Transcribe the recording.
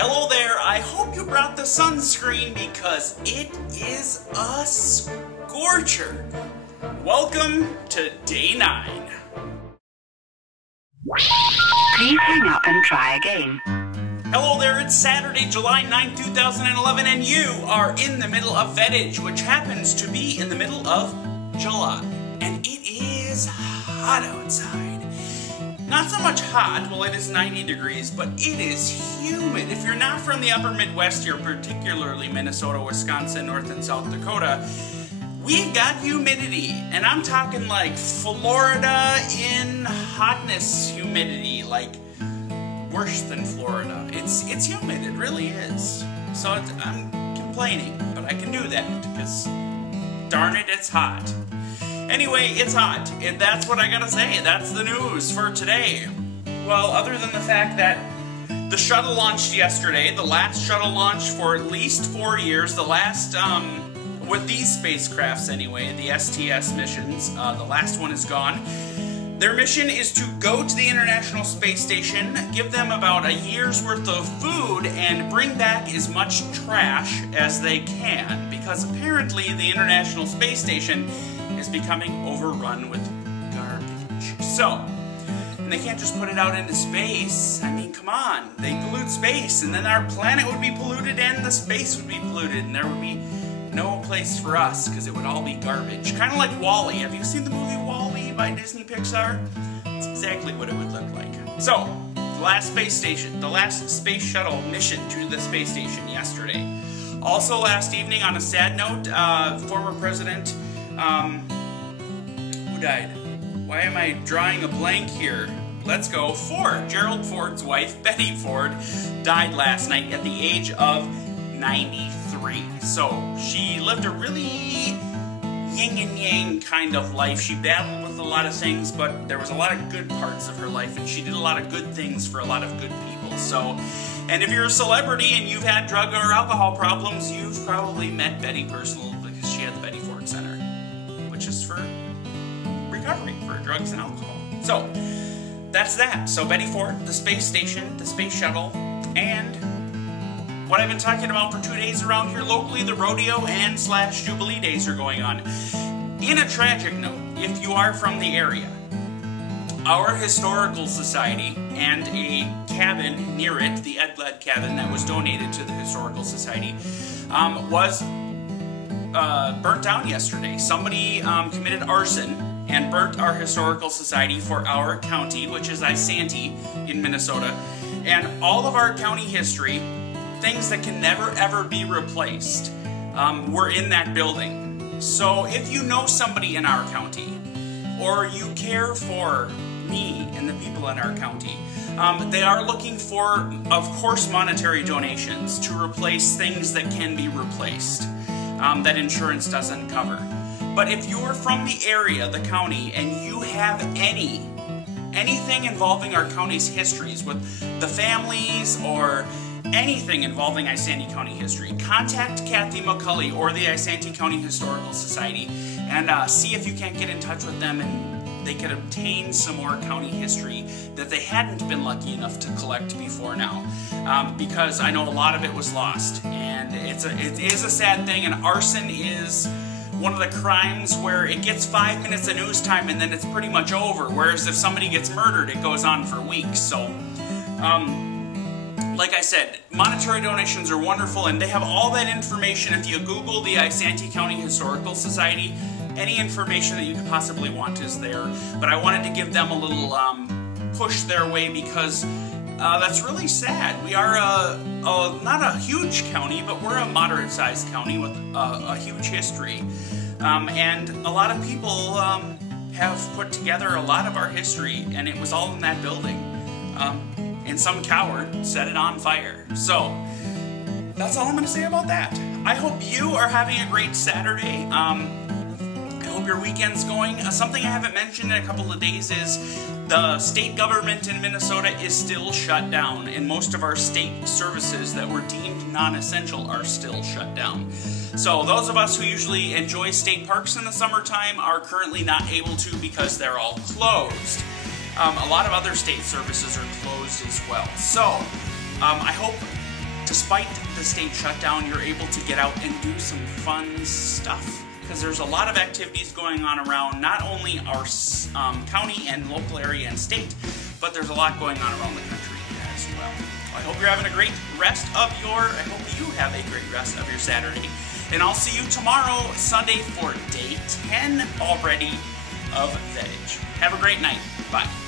Hello there, I hope you brought the sunscreen because it is a scorcher. Welcome to day 9. Please hang up and try again. Hello there, it's Saturday, July 9, 2011, and you are in the middle of VEDIJ, which happens to be in the middle of July. And it is hot outside. Not so much hot, well it is 90 degrees, but it is humid. If you're not from the upper Midwest here, particularly Minnesota, Wisconsin, North and South Dakota, we've got humidity. And I'm talking like Florida in hotness humidity, like worse than Florida. It's humid, it really is. So I'm complaining, but I can do that because darn it, it's hot. Anyway, it's hot, and that's what I gotta say. That's the news for today. Well, other than the fact that the shuttle launched yesterday, the last shuttle launch for at least 4 years, the last, with these spacecrafts anyway, the STS missions, the last one is gone. Their mission is to go to the International Space Station, give them about a year's worth of food, and bring back as much trash as they can, because apparently the International Space Station is becoming overrun with garbage. So, and they can't just put it out into space. I mean, come on. They pollute space, and then our planet would be polluted, and the space would be polluted, and there would be no place for us, because it would all be garbage. Kind of like WALL-E. Have you seen the movie WALL-E by Disney Pixar? That's exactly what it would look like. So, the last space station, the last space shuttle mission to the space station yesterday. Also last evening, on a sad note, former president, who died? Why am I drawing a blank here? Let's go. Ford. Gerald Ford's wife, Betty Ford, died last night at the age of 93. So she lived a really yin and yang kind of life. She battled with a lot of things, but there was a lot of good parts of her life, and she did a lot of good things for a lot of good people. So, and if you're a celebrity and you've had drug or alcohol problems, you've probably met Betty personally because she had the Betty Ford Center, which is for recovery for drugs and alcohol. So, that's that. So Betty Ford, the space station, the space shuttle, and what I've been talking about for 2 days around here locally, the rodeo and / Jubilee days are going on. In a tragic note, if you are from the area, our historical society and a cabin near it, the Ed Led cabin that was donated to the historical society, was burnt down yesterday. Somebody committed arson and burnt our historical society for our county, which is Isanti in Minnesota, and all of our county history, things that can never ever be replaced, were in that building. So if you know somebody in our county, or you care for me and the people in our county, they are looking for, of course, monetary donations to replace things that can be replaced, that insurance doesn't cover. But if you're from the area, the county, and you have anything involving our county's histories with the families or anything involving Isanti County history, contact Kathy McCulley or the Isanti County Historical Society and see if you can't get in touch with them and they could obtain some more county history that they hadn't been lucky enough to collect before now. Because I know a lot of it was lost, and it is a sad thing, and arson is one of the crimes where it gets 5 minutes of news time and then it's pretty much over, whereas if somebody gets murdered, it goes on for weeks. So, like I said, monetary donations are wonderful, and they have all that information. If you Google the Isanti County Historical Society, any information that you could possibly want is there. But I wanted to give them a little push their way because that's really sad. We are not a huge county, but we're a moderate-sized county with a huge history. And a lot of people have put together a lot of our history, and it was all in that building. And some coward set it on fire. So, that's all I'm going to say about that. I hope you are having a great Saturday. I hope your weekend's going. Something I haven't mentioned in a couple of days is the state government in Minnesota is still shut down, and most of our state services that were deemed non-essential are still shut down. So those of us who usually enjoy state parks in the summertime are currently not able to because they're all closed. A lot of other state services are closed as well. So I hope despite the state shutdown, you're able to get out and do some fun stuff. Because there's a lot of activities going on around not only our county and local area and state, but there's a lot going on around the country as well. I hope you're having a great rest of I hope you have a great rest of your Saturday. And I'll see you tomorrow, Sunday, for day 10 already of VEDIJ. Have a great night. Bye.